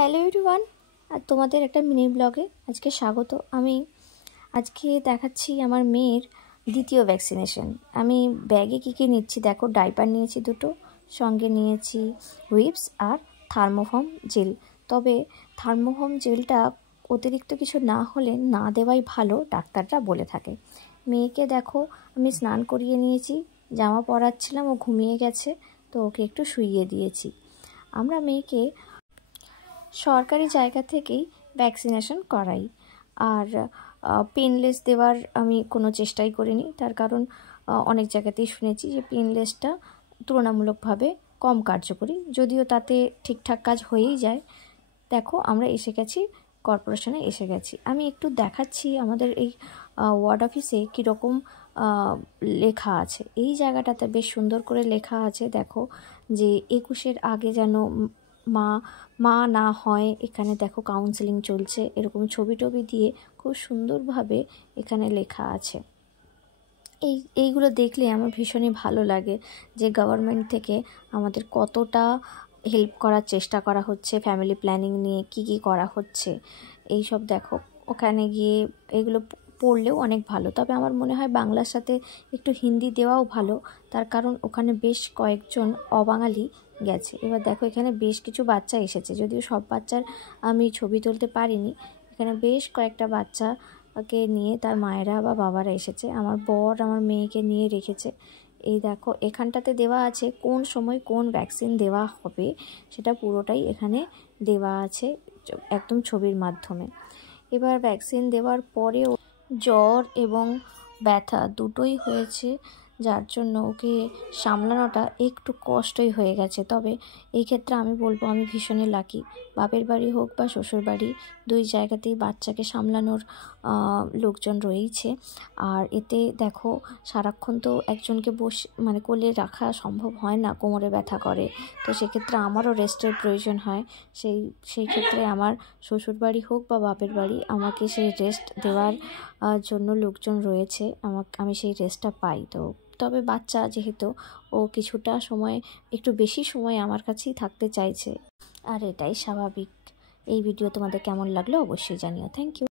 Hello everyone, আর তোমাদের একটা mini ব্লগে আজকে স্বাগত। আমি আজকে দেখাচ্ছি আমার মেয়ের দ্বিতীয় ভ্যাকসিনেশন। আমি ব্যাগে কী কী নিচ্ছি দেখো। ডাইপার নিয়েছি দুটো, সঙ্গে নিয়েছি হুইপস আর থার্মোফর্ম জেল। তবে থার্মোফর্ম জেলটা অতিরিক্ত কিছু না হলে না দেওয়াই ভালো, ডাক্তাররা বলে থাকে। মেয়েকে দেখো আমি স্নান করিয়ে নিয়েছি, জামা পরাচ্ছিলাম, ও ঘুমিয়ে গেছে, তো ওকে একটু শুইয়ে দিয়েছি। আমরা মেয়েকে সরকারি জায়গা থেকেই ভ্যাকসিনেশন করাই, আর পেনলেস দেওয়ার আমি কোনো চেষ্টাই করিনি। তার কারণ অনেক জায়গাতেই শুনেছি যে পেনলেসটা তুলনামূলকভাবে কম কার্যকরী, যদিও তাতে ঠিকঠাক কাজ হয়েই যায়। দেখো আমরা এসে গেছি, কর্পোরেশনে এসে গেছি। আমি একটু দেখাচ্ছি আমাদের এই ওয়ার্ড অফিসে কীরকম লেখা আছে। এই জায়গাটাতে বেশ সুন্দর করে লেখা আছে, দেখো যে 21-এর আগে যেন মা না হয়। এখানে দেখো কাউন্সেলিং চলছে, এরকম ছবি টবি দিয়ে খুব সুন্দরভাবে এখানে লেখা আছে। এইগুলো দেখলে আমার ভীষণই ভালো লাগে যে গভর্নমেন্ট থেকে আমাদের কতটা হেল্প করার চেষ্টা করা হচ্ছে, ফ্যামিলি প্ল্যানিং নিয়ে কি কি করা হচ্ছে এই সব দেখো। ওখানে গিয়ে এগুলো পড়লেও অনেক ভালো, তবে আমার মনে হয় বাংলার সাথে একটু হিন্দি দেওয়াও ভালো, তার কারণ ওখানে বেশ কয়েকজন অবাঙালি গেছে। এবার দেখো এখানে বেশ কিছু বাচ্চা এসেছে, যদিও সব বাচ্চার আমি ছবি তুলতে পারিনি। এখানে বেশ কয়েকটা বাচ্চাকে নিয়ে তার মায়েরা বা বাবারা এসেছে। আমার বর আমার মেয়েকে নিয়ে রেখেছে। এই দেখো এখানটাতে দেওয়া আছে কোন সময় কোন ভ্যাকসিন দেওয়া হবে, সেটা পুরোটাই এখানে দেওয়া আছে একদম ছবির মাধ্যমে। এবার ভ্যাকসিন দেওয়ার পরেও জ্বর এবং ব্যথা দুটোই হয়েছে, যার জন্য ওকে সামলানোটা একটু কষ্টই হয়ে গেছে। তবে এই ক্ষেত্রে আমি বলবো আমি ভীষণই লাকি। বাপের বাড়ি হোক বা শ্বশুর বাড়ি, দুই জায়গাতেই বাচ্চাকে সামলানোর লোকজন রয়েছে। আর এতে দেখো সারাক্ষণ তো একজনকে কোলে রাখা সম্ভব হয় না, কোমরে ব্যথা করে, তো সেক্ষেত্রে আমারও রেস্টের প্রয়োজন হয়। সেই ক্ষেত্রে আমার শ্বশুর বাড়ি হোক বা বাপের বাড়ি, আমাকে সেই রেস্ট দেওয়ার জন্য লোকজন রয়েছে, আমি সেই রেস্টটা পাই। তবে বাচ্চা যেহেতু, ও কিছুটা সময়, একটু বেশি সময় আমার কাছেই থাকতে চাইছে, আর এটাই স্বাভাবিক। এই ভিডিও তোমাদের কেমন লাগলো অবশ্যই জানিও। Thank you.